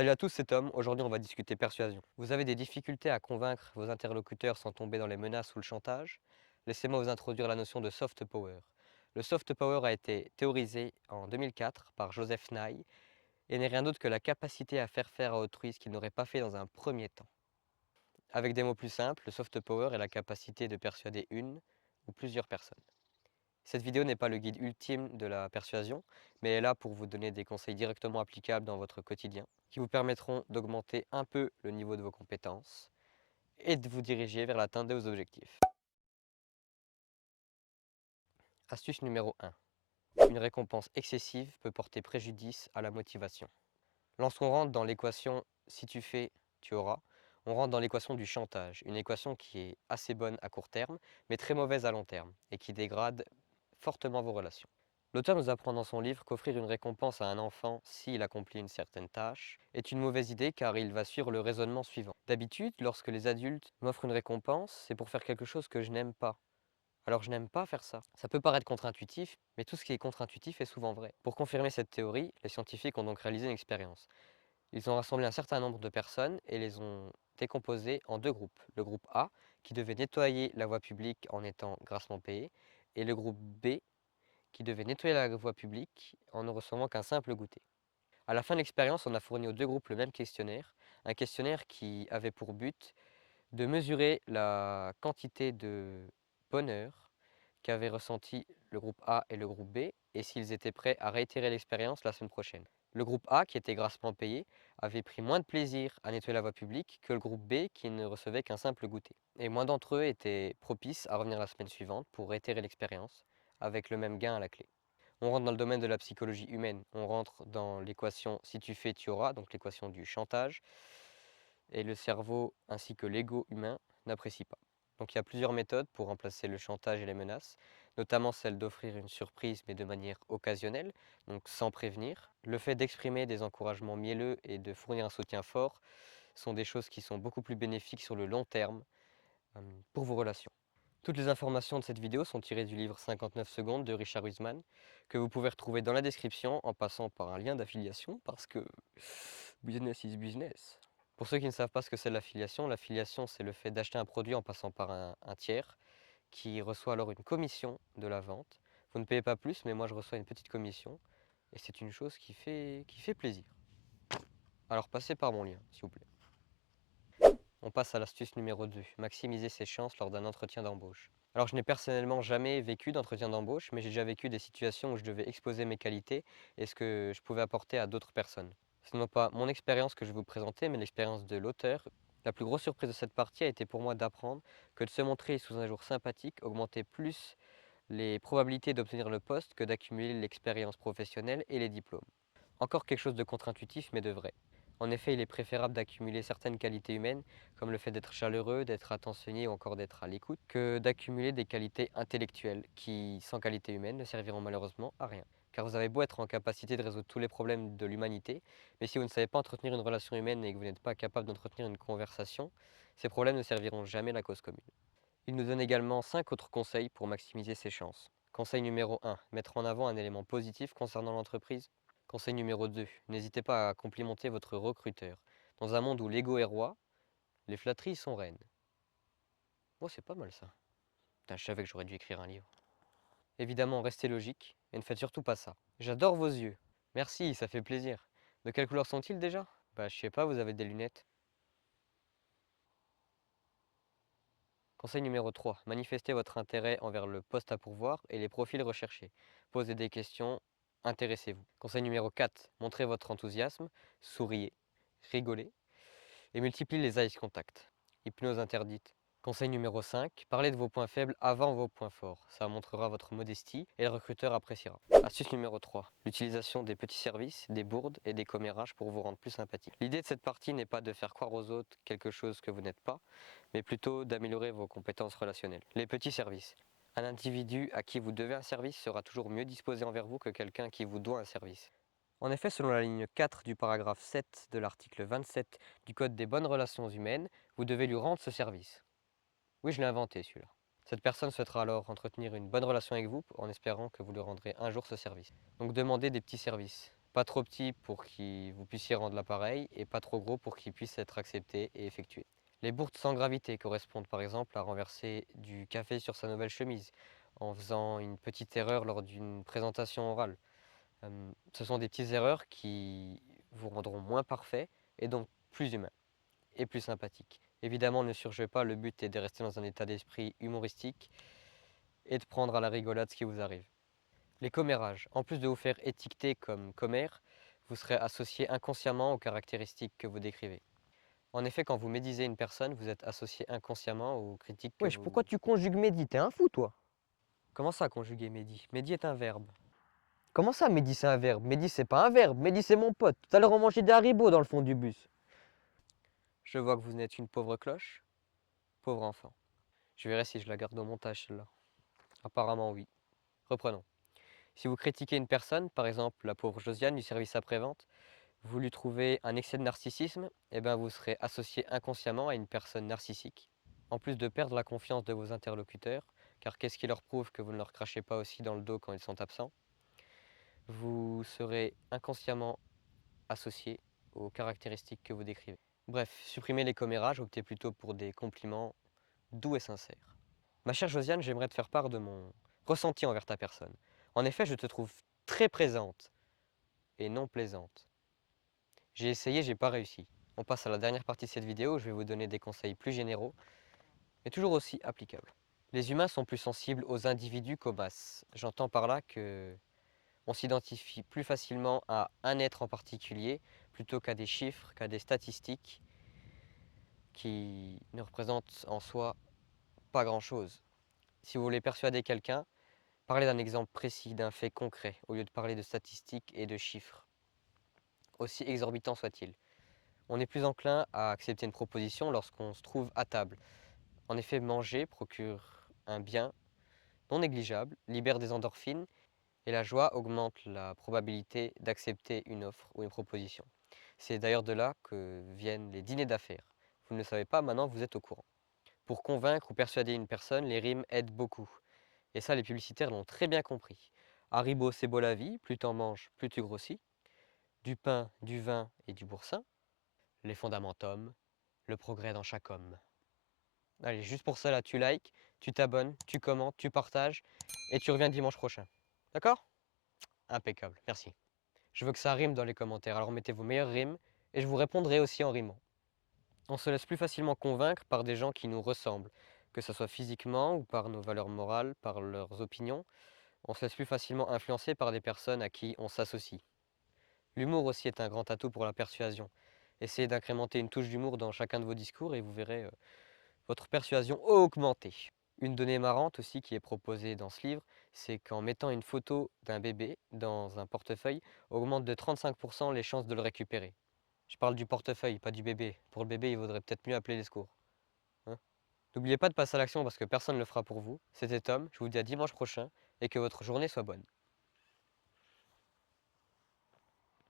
Salut à tous, c'est Tom. Aujourd'hui, on va discuter persuasion. Vous avez des difficultés à convaincre vos interlocuteurs sans tomber dans les menaces ou le chantage? Laissez-moi vous introduire la notion de soft power. Le soft power a été théorisé en 2004 par Joseph Nye et n'est rien d'autre que la capacité à faire à autrui ce qu'il n'aurait pas fait dans un premier temps. Avec des mots plus simples, le soft power est la capacité de persuader une ou plusieurs personnes. Cette vidéo n'est pas le guide ultime de la persuasion, mais est là pour vous donner des conseils directement applicables dans votre quotidien, qui vous permettront d'augmenter un peu le niveau de vos compétences et de vous diriger vers l'atteinte de vos objectifs. Astuce numéro 1. Une récompense excessive peut porter préjudice à la motivation. Lorsqu'on rentre dans l'équation si tu fais, tu auras, on rentre dans l'équation du chantage, une équation qui est assez bonne à court terme, mais très mauvaise à long terme, et qui dégrade fortement vos relations. L'auteur nous apprend dans son livre qu'offrir une récompense à un enfant s'il accomplit une certaine tâche est une mauvaise idée car il va suivre le raisonnement suivant. D'habitude, lorsque les adultes m'offrent une récompense, c'est pour faire quelque chose que je n'aime pas. Alors je n'aime pas faire ça. Ça peut paraître contre-intuitif, mais tout ce qui est contre-intuitif est souvent vrai. Pour confirmer cette théorie, les scientifiques ont donc réalisé une expérience. Ils ont rassemblé un certain nombre de personnes et les ont décomposées en deux groupes. Le groupe A, qui devait nettoyer la voie publique en étant grassement payé, et le groupe B, qui devait nettoyer la voie publique en ne recevant qu'un simple goûter. À la fin de l'expérience, on a fourni aux deux groupes le même questionnaire, un questionnaire qui avait pour but de mesurer la quantité de bonheur qu'avaient ressenti le groupe A et le groupe B et s'ils étaient prêts à réitérer l'expérience la semaine prochaine. Le groupe A, qui était grassement payé, avait pris moins de plaisir à nettoyer la voie publique que le groupe B qui ne recevait qu'un simple goûter. Et moins d'entre eux étaient propices à revenir la semaine suivante pour réitérer l'expérience avec le même gain à la clé. On rentre dans le domaine de la psychologie humaine, on rentre dans l'équation si tu fais, tu auras, donc l'équation du chantage, et le cerveau ainsi que l'ego humain n'apprécient pas. Donc il y a plusieurs méthodes pour remplacer le chantage et les menaces, notamment celle d'offrir une surprise mais de manière occasionnelle, donc sans prévenir. Le fait d'exprimer des encouragements mielleux et de fournir un soutien fort sont des choses qui sont beaucoup plus bénéfiques sur le long terme pour vos relations. Toutes les informations de cette vidéo sont tirées du livre 59 secondes de Richard Wiseman, que vous pouvez retrouver dans la description en passant par un lien d'affiliation, parce que business is business. Pour ceux qui ne savent pas ce que c'est l'affiliation c'est le fait d'acheter un produit en passant par un tiers, qui reçoit alors une commission de la vente. Vous ne payez pas plus, mais moi je reçois une petite commission, et c'est une chose qui fait plaisir. Alors passez par mon lien, s'il vous plaît. On passe à l'astuce numéro 2, maximiser ses chances lors d'un entretien d'embauche. Alors je n'ai personnellement jamais vécu d'entretien d'embauche, mais j'ai déjà vécu des situations où je devais exposer mes qualités et ce que je pouvais apporter à d'autres personnes. Ce n'est pas mon expérience que je vais vous présenter, mais l'expérience de l'auteur. La plus grosse surprise de cette partie a été pour moi d'apprendre que de se montrer sous un jour sympathique augmentait plus les probabilités d'obtenir le poste que d'accumuler l'expérience professionnelle et les diplômes. Encore quelque chose de contre-intuitif, mais de vrai. En effet, il est préférable d'accumuler certaines qualités humaines, comme le fait d'être chaleureux, d'être attentionné ou encore d'être à l'écoute, que d'accumuler des qualités intellectuelles qui, sans qualité humaine, ne serviront malheureusement à rien. Car vous avez beau être en capacité de résoudre tous les problèmes de l'humanité, mais si vous ne savez pas entretenir une relation humaine et que vous n'êtes pas capable d'entretenir une conversation, ces problèmes ne serviront jamais la cause commune. Il nous donne également 5 autres conseils pour maximiser ses chances. Conseil numéro 1, mettre en avant un élément positif concernant l'entreprise. Conseil numéro 2, n'hésitez pas à complimenter votre recruteur. Dans un monde où l'ego est roi, les flatteries sont reines. Oh, c'est pas mal ça. Putain, je savais que j'aurais dû écrire un livre. Évidemment, restez logique et ne faites surtout pas ça. J'adore vos yeux. Merci, ça fait plaisir. De quelle couleur sont-ils déjà? Bah, je sais pas, vous avez des lunettes. Conseil numéro 3, manifestez votre intérêt envers le poste à pourvoir et les profils recherchés. Posez des questions, intéressez-vous. Conseil numéro 4, montrez votre enthousiasme, souriez, rigolez et multipliez les eye contact. Hypnose interdite. Conseil numéro 5, parlez de vos points faibles avant vos points forts. Ça montrera votre modestie et le recruteur appréciera. Astuce numéro 3, l'utilisation des petits services, des bourdes et des commérages pour vous rendre plus sympathique. L'idée de cette partie n'est pas de faire croire aux autres quelque chose que vous n'êtes pas, mais plutôt d'améliorer vos compétences relationnelles. Les petits services. Un individu à qui vous devez un service sera toujours mieux disposé envers vous que quelqu'un qui vous doit un service. En effet, selon la ligne 4 du paragraphe 7 de l'article 27 du Code des bonnes relations humaines, vous devez lui rendre ce service. Oui, je l'ai inventé celui-là. Cette personne souhaitera alors entretenir une bonne relation avec vous en espérant que vous lui rendrez un jour ce service. Donc demandez des petits services. Pas trop petit pour que vous puissiez rendre l'appareil et pas trop gros pour qu'il puisse être accepté et effectué. Les bourdes sans gravité correspondent par exemple à renverser du café sur sa nouvelle chemise en faisant une petite erreur lors d'une présentation orale. Ce sont des petites erreurs qui vous rendront moins parfait et donc plus humain et plus sympathique. Évidemment, ne surjouez pas, le but est de rester dans un état d'esprit humoristique et de prendre à la rigolade ce qui vous arrive. Les commérages, en plus de vous faire étiqueter comme commère, vous serez associé inconsciemment aux caractéristiques que vous décrivez. En effet, quand vous médisez une personne, vous êtes associé inconsciemment aux critiques que Wesh, vous... pourquoi tu conjugues Mehdi? T'es un fou, toi. Comment ça, conjuguer Mehdi? Mehdi est un verbe. Comment ça, Mehdi, c'est un verbe? Mehdi, c'est pas un verbe. Mehdi, c'est mon pote. Tout à l'heure, on mangeait des haribots dans le fond du bus. Je vois que vous n'êtes une pauvre cloche, pauvre enfant. Je verrai si je la garde au montage, celle-là. Apparemment, oui. Reprenons. Si vous critiquez une personne, par exemple la pauvre Josiane du service après-vente, vous lui trouvez un excès de narcissisme, et bien vous serez associé inconsciemment à une personne narcissique. En plus de perdre la confiance de vos interlocuteurs, car qu'est-ce qui leur prouve que vous ne leur crachez pas aussi dans le dos quand ils sont absents, vous serez inconsciemment associé aux caractéristiques que vous décrivez. Bref, supprimez les commérages, optez plutôt pour des compliments doux et sincères. Ma chère Josiane, j'aimerais te faire part de mon ressenti envers ta personne. En effet, je te trouve très présente et non plaisante. J'ai essayé, j'ai pas réussi. On passe à la dernière partie de cette vidéo où je vais vous donner des conseils plus généraux, mais toujours aussi applicables. Les humains sont plus sensibles aux individus qu'aux masses. J'entends par là que on s'identifie plus facilement à un être en particulier plutôt qu'à des chiffres, qu'à des statistiques qui ne représentent en soi pas grand-chose. Si vous voulez persuader quelqu'un, parlez d'un exemple précis, d'un fait concret, au lieu de parler de statistiques et de chiffres, aussi exorbitants soient-ils. On est plus enclin à accepter une proposition lorsqu'on se trouve à table. En effet, manger procure un bien non négligeable, libère des endorphines et la joie augmente la probabilité d'accepter une offre ou une proposition. C'est d'ailleurs de là que viennent les dîners d'affaires. Vous ne le savez pas, maintenant vous êtes au courant. Pour convaincre ou persuader une personne, les rimes aident beaucoup. Et ça, les publicitaires l'ont très bien compris. Haribo, c'est beau la vie, plus t'en manges, plus tu grossis. Du pain, du vin et du boursin. Les fondamentums, le progrès dans chaque homme. Allez, juste pour ça, là, tu likes, tu t'abonnes, tu commentes, tu partages et tu reviens dimanche prochain. D'accord? Impeccable, merci. Je veux que ça rime dans les commentaires, alors mettez vos meilleures rimes et je vous répondrai aussi en rimant. On se laisse plus facilement convaincre par des gens qui nous ressemblent, que ce soit physiquement ou par nos valeurs morales, par leurs opinions. On se laisse plus facilement influencer par des personnes à qui on s'associe. L'humour aussi est un grand atout pour la persuasion. Essayez d'incrémenter une touche d'humour dans chacun de vos discours et vous verrez votre persuasion augmenter. Une donnée marrante aussi qui est proposée dans ce livre, c'est qu'en mettant une photo d'un bébé dans un portefeuille, augmente de 35% les chances de le récupérer. Je parle du portefeuille, pas du bébé. Pour le bébé, il vaudrait peut-être mieux appeler les secours. Hein. N'oubliez pas de passer à l'action parce que personne ne le fera pour vous. C'était Tom, je vous dis à dimanche prochain et que votre journée soit bonne.